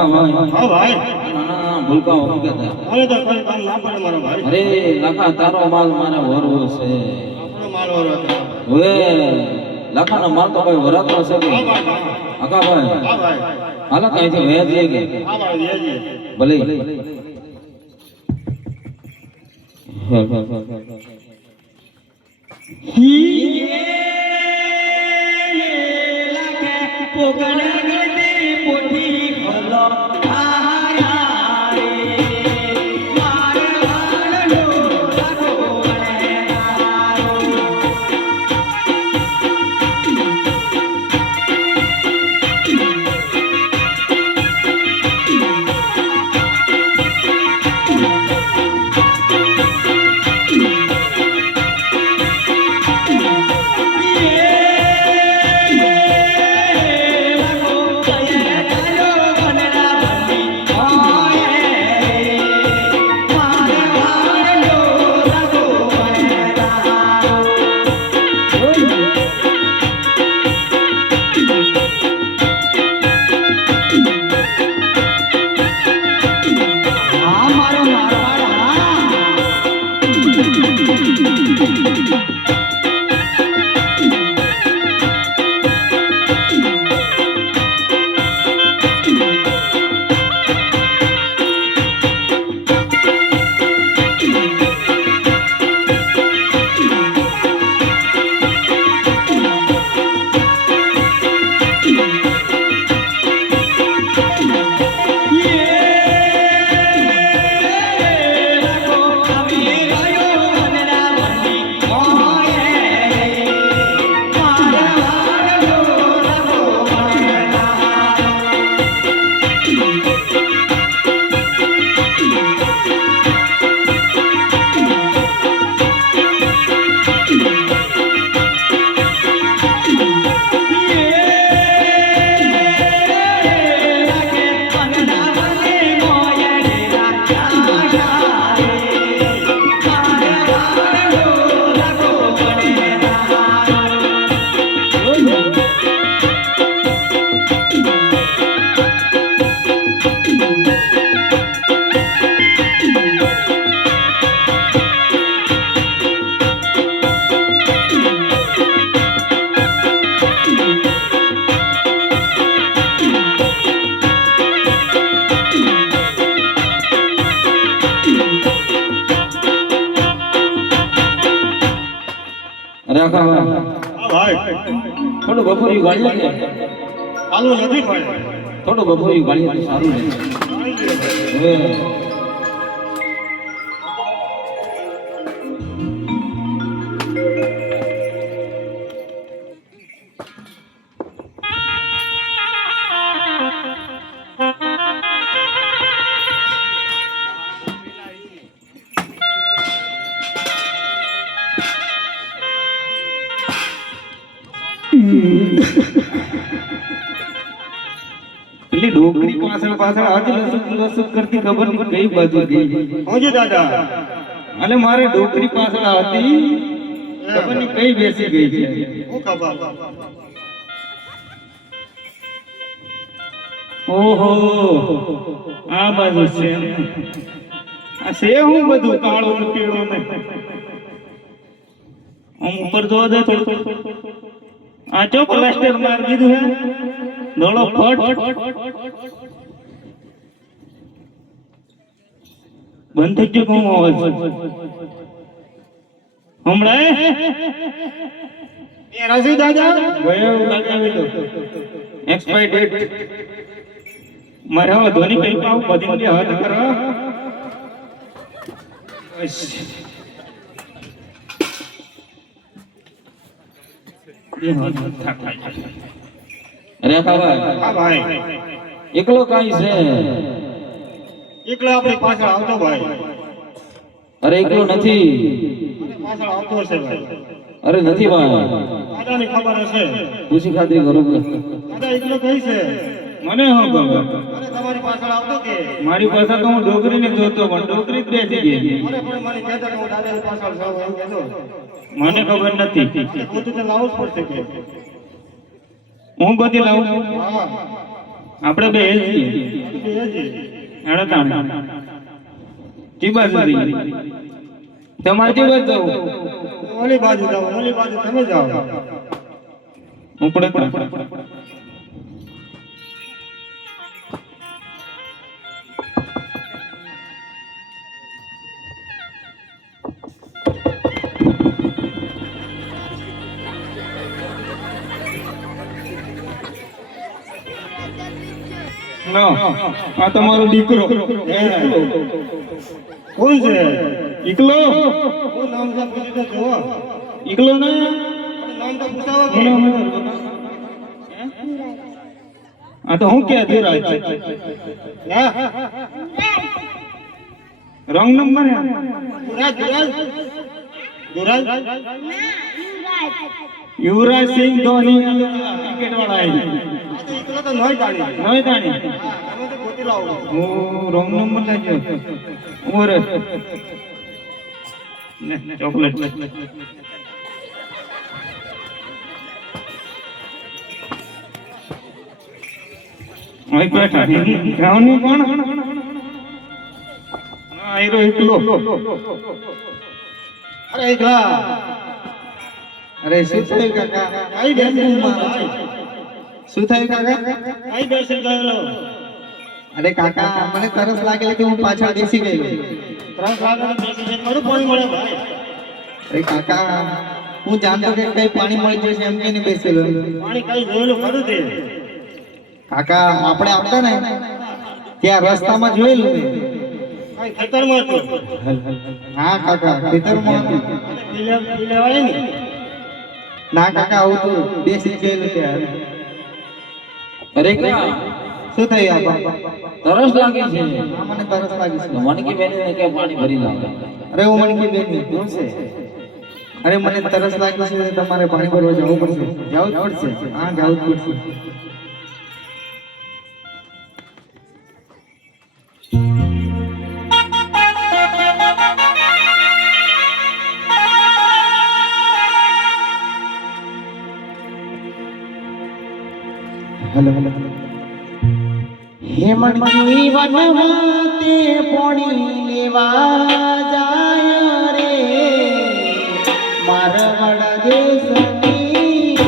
લાખા ભાઈ હા ભાઈ નાના ભૂલકા હો કેતા અરે તો કોઈ કામ ના પડે મારો ભાઈ અરે લાખા તારો માલ મારા વરવો છે આપણો માલ વરો હતો હવે લાખાનો માલ તો કોઈ વરાતો છે કે હા ભાઈ આકા ભાઈ હા ભાઈ હાલા કાઈ થી વેજ છે કે હા ભાઈ લેજી ભલે હી લાગે પોગળ ગળતી પોઠી હલો આયા રે માર વાળનો લાગો વણે તારો રાખા ભાઈ હા ભાઈ થોડું બપોરી ગાળી લે ચાલુ નથી ભાઈ થોડું બપોરી ગાળી લે સારું રહે હવે પેલી ડોકરી પાછળ પાછળ આજે લસુક કરતી ખબર નહીં કઈ બાજુ ગઈ હોજી દાદા અને મારે ડોકરી પાછળ હતી ખબર નહીં કઈ બેસી ગઈ છે હું ખબર ઓહો આ બાજુ છે આ છે હું બધું કાળો ને પીળો ને આમ ઉપર જોવા દે થોડું આ ચો પ્લાસ્ટર માર દીધું હે દોડો ફટ બંધ થઈ ગયો કોમ અવાજ હમણાં એ રસી દાદા ગયો લગાવી દો એક્સપાયર ડેટ મારે હવે ધોની કઈ પાવ બધી હાથ કરો રાખા ભાઈ હા ભાઈ એકલો કાઈ છે એકલો આપણી પાછળ આવતો ભાઈ અરે એકલો નથી પાછળ આવતો હશે ભાઈ અરે નથી ભાઈ દાદાની ખબર હશે ખુશી ખાતરી કરો કે દાદા એકલો કઈ છે મને હું ખબર અરે તમારી પાછળ આવતો કે મારી પાસે તો હું ડોકરીને જોતો પણ ડોકરી જ બેસી ગઈ અરે પણ મને કહેતા કે હું દાદાની પાછળ જાઉં એમ કહેતો મને ખબર નથી બધું તો લાવવું જ પડશે કે હું બધી લાવું હા આપણે બે હેજી હેડો તાણે જી બાજુ જઈએ તમારે જી બાજુ જવું ઓલી બાજુ જાઓ, ઓલી બાજુ તમે જાઓ. ઉપડે આ તમારો દીકરો કોણ છે? એકલો કોણ નામ છે? પૂછી તો જુઓ. એકલો ને નામ તો પૂછાવો કે? આ તો હું કે ધીરાજ હા? રોંગ નંબર હે ધુરાજ, ધુરાજ? ધુરાજ? યુવરાજ સિંહ ધોની ક્રિકેટ વાળા હે આ તો એકલો તો નોય જાણી. નોય તાણી તમે તો ગોતી લાવો. ઓ રોંગ નંબર લાગ્યો ઓરે ને ચોકલેટ ઓય બેઠા ગાવની કોણ આયરો એકલો અરે એકલા અરે શું થયું કાકા? કઈ બેસી ગયેલો? શું થયું કાકા? કઈ બેસી ગયેલો? અરે કાકા મને તરસ લાગેલી કે હું પાછળ બેસી ગયો. ત્રણ વાગ્યાનો બેસી જઈને મારું પાણી મળે ભાઈ. અરે કાકા હું જાણતો કે કઈ પાણી મળી જશે એમ કે બેસેલો. પાણી કઈ જોયેલું ખરું તે? કાકા આપણે આવતા ને ત્યાં રસ્તામાં જોયેલું મેં. કઈ ખેતરમાં હતું? હા કાકા ખેતરમાં હતું. પી લેવાય ને? ના કાકા આવું તો બેસી ગયેલું ત્યાં. અરે કા શું થયું આપા? તરસ લાગી છે હા મને તરસ લાગી છે. મને કે બેને કે પાણી ભરી લાવે અરે હું મને બેન શું છે? અરે મને તરસ લાગી છે તમારે પાણી ભરવા જવું પડશે. જવું જ પડશે. હા જવું જ પડશે. હેલો હેલો હેમંતની વનમાં તે પોણી લેવા જાય રે મારવાડ દેશની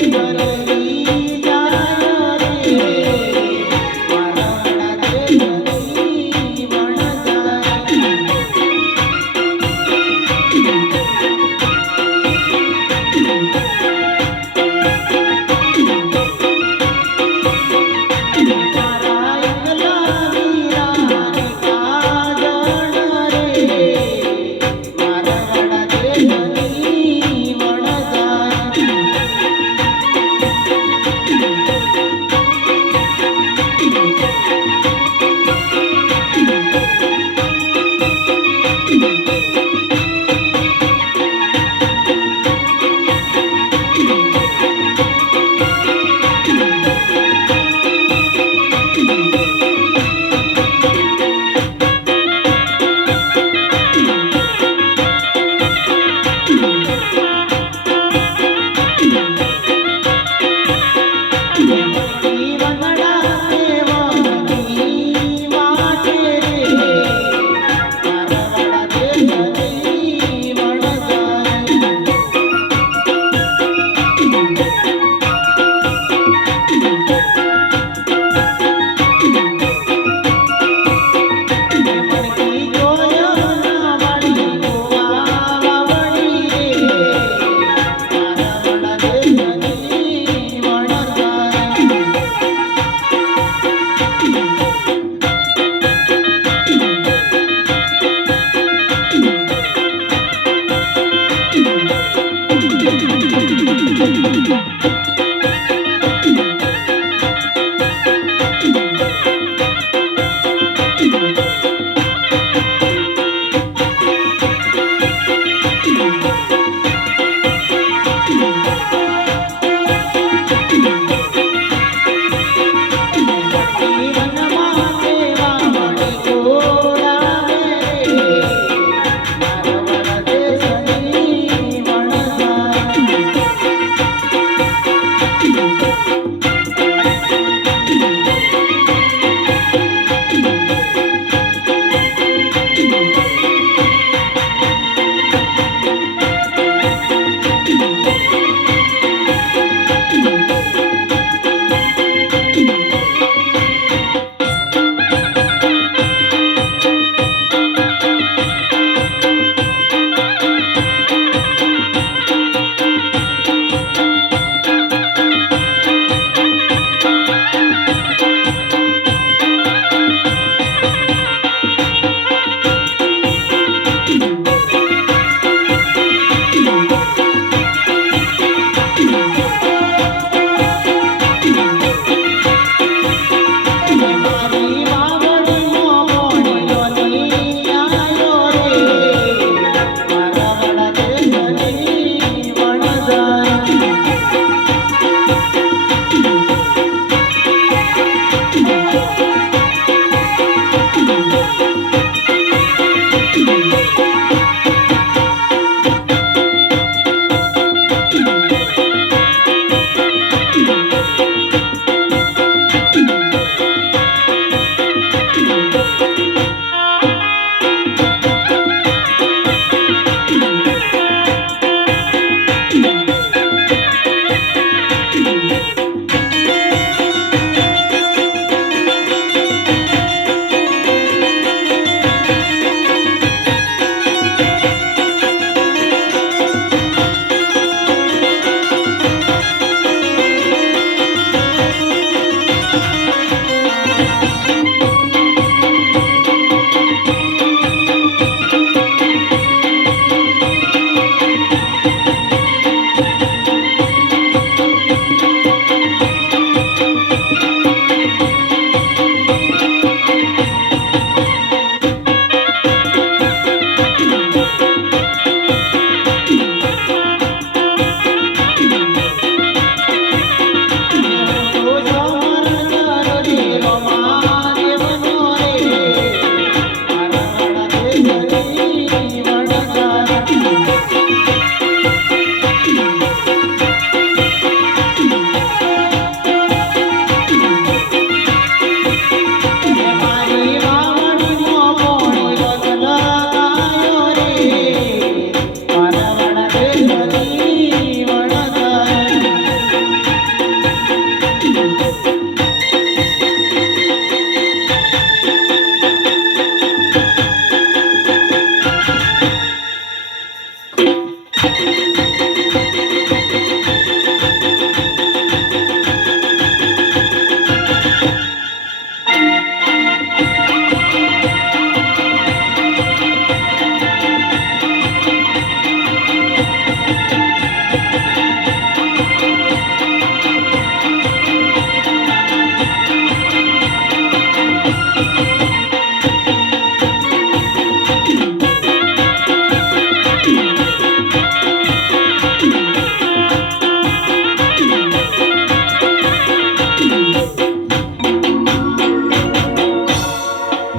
ગલેરી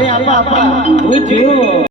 અરે આપા આપા હું જીરો